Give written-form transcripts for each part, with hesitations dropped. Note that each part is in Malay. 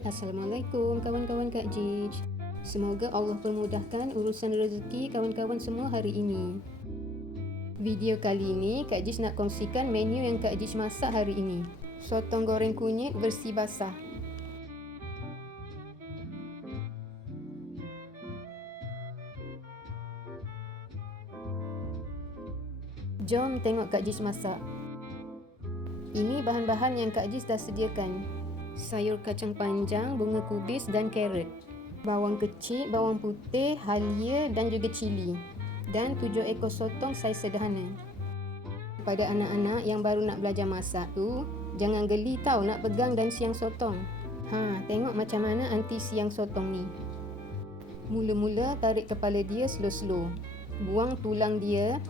Hai, Assalamualaikum kawan-kawan Kak Jij. Semoga Allah permudahkan urusan rezeki kawan-kawan semua hari ini. Video kali ini Kak Jij nak kongsikan menu yang Kak Jij masak hari ini. Sotong goreng kunyit versi basah. Jom tengok Kak Jij masak. Ini bahan-bahan yang Kak Jij dah sediakan. Sayur kacang panjang, bunga kubis dan carrot. Bawang kecil, bawang putih, halia dan juga cili. Dan 7 ekor sotong saiz sederhana. Pada anak-anak yang baru nak belajar masak tu, jangan geli tau nak pegang dan siang sotong. Tengok macam mana anti siang sotong ni. Mula-mula tarik kepala dia slow-slow. Buang tulang dia.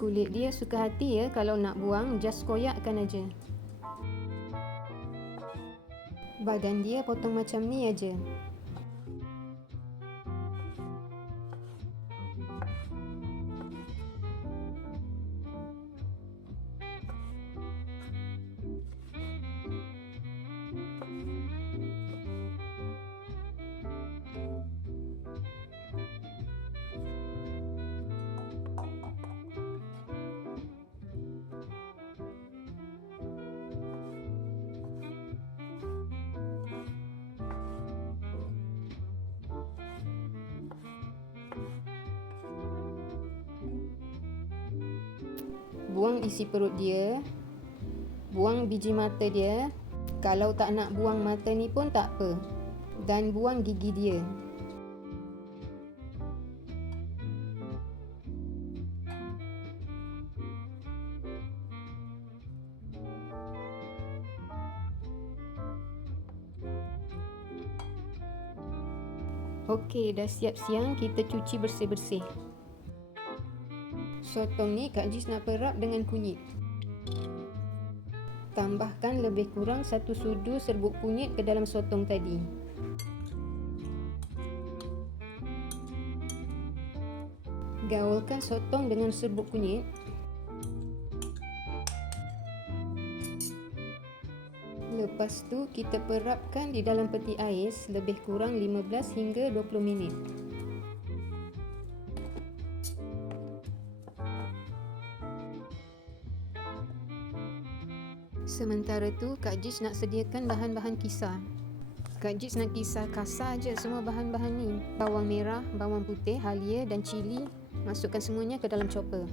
Kulit dia suka hati ya, kalau nak buang just koyakkan aja. Badan dia potong macam ni aja. Buang isi perut dia. Buang biji mata dia. Kalau tak nak buang mata ni pun tak apa. Dan buang gigi dia. Okey, dah siap siang, kita cuci bersih-bersih. Sotong ni Kak Jij nak perap dengan kunyit. Tambahkan lebih kurang 1 sudu serbuk kunyit ke dalam sotong tadi. Gaulkan sotong dengan serbuk kunyit. Lepas tu kita perapkan di dalam peti ais lebih kurang 15 hingga 20 minit. Sementara tu Kak Jij nak sediakan bahan-bahan kisar. Kak Jij nak kisar kasar je semua bahan-bahan ni. Bawang merah, bawang putih, halia dan cili. Masukkan semuanya ke dalam chopper.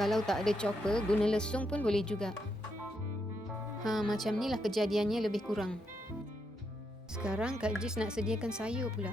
Kalau tak ada chopper, guna lesung pun boleh juga. Macam ni lah kejadiannya lebih kurang. Sekarang Kak Jij nak sediakan sayur pula.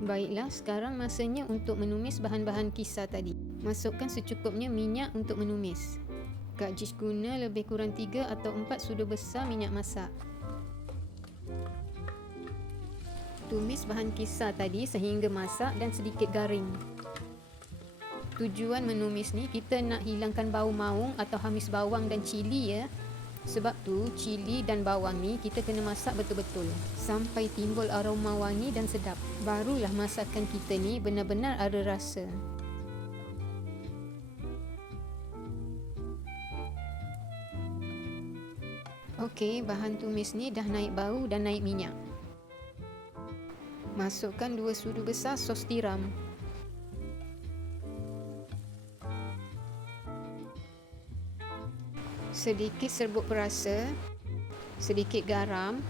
Baiklah, sekarang masanya untuk menumis bahan-bahan kisar tadi. Masukkan secukupnya minyak untuk menumis. Kak Jish guna lebih kurang 3 atau 4 sudu besar minyak masak. Tumis bahan kisar tadi sehingga masak dan sedikit garing. Tujuan menumis ni kita nak hilangkan bau maung atau hamis bawang dan cili ya. Sebab tu cili dan bawang ni kita kena masak betul-betul sampai timbul aroma wangi dan sedap. Barulah masakan kita ni benar-benar ada rasa. Okey, bahan tumis ni dah naik bau dan naik minyak. Masukkan 2 sudu besar sos tiram. Sedikit serbuk perasa, sedikit garam,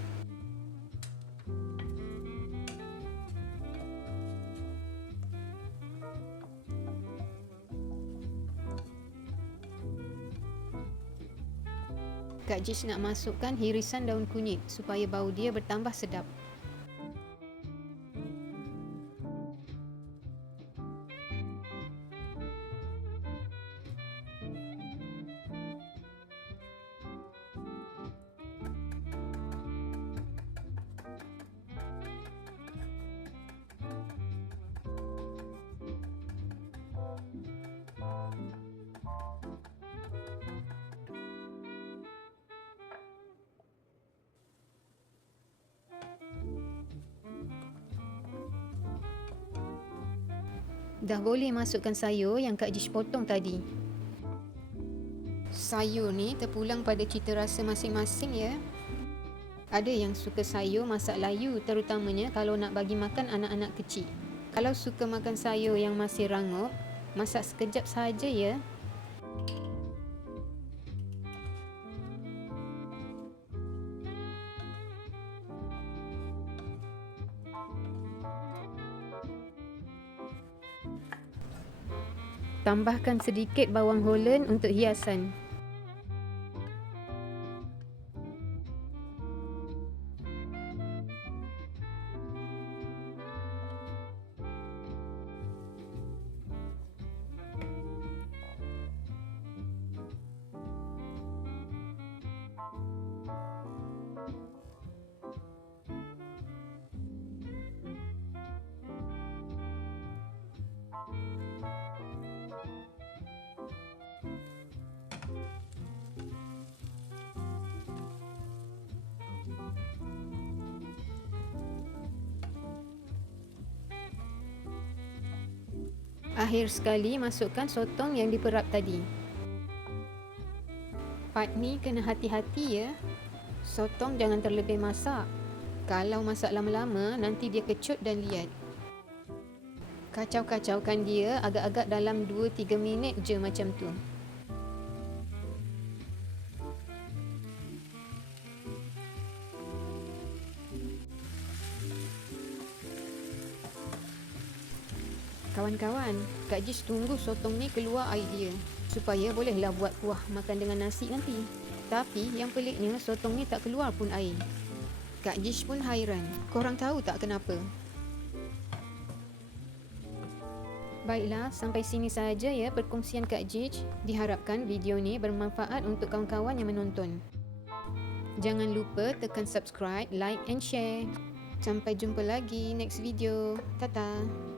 Kak Jish nak masukkan hirisan daun kunyit supaya bau dia bertambah sedap. Dah boleh masukkan sayur yang Kak Jish potong tadi. Sayur ni terpulang pada cita rasa masing-masing ya. Ada yang suka sayur masak layu, terutamanya kalau nak bagi makan anak-anak kecil. Kalau suka makan sayur yang masih rangup, masak sekejap saja ya. Tambahkan sedikit bawang holland untuk hiasan. Akhir sekali masukkan sotong yang diperap tadi. Part ni kena hati-hati ya. Sotong jangan terlebih masak. Kalau masak lama-lama nanti dia kecut dan liat. Kacau-kacaukan dia agak-agak dalam 2-3 minit je macam tu. Kawan-kawan, Kak Jish tunggu sotong ni keluar air dia supaya bolehlah buat kuah makan dengan nasi nanti. Tapi yang peliknya sotong ni tak keluar pun air. Kak Jish pun hairan. Korang tahu tak kenapa? Baiklah, sampai sini saja ya perkongsian Kak Jish. Diharapkan video ni bermanfaat untuk kawan-kawan yang menonton. Jangan lupa tekan subscribe, like and share. Sampai jumpa lagi next video. Tata.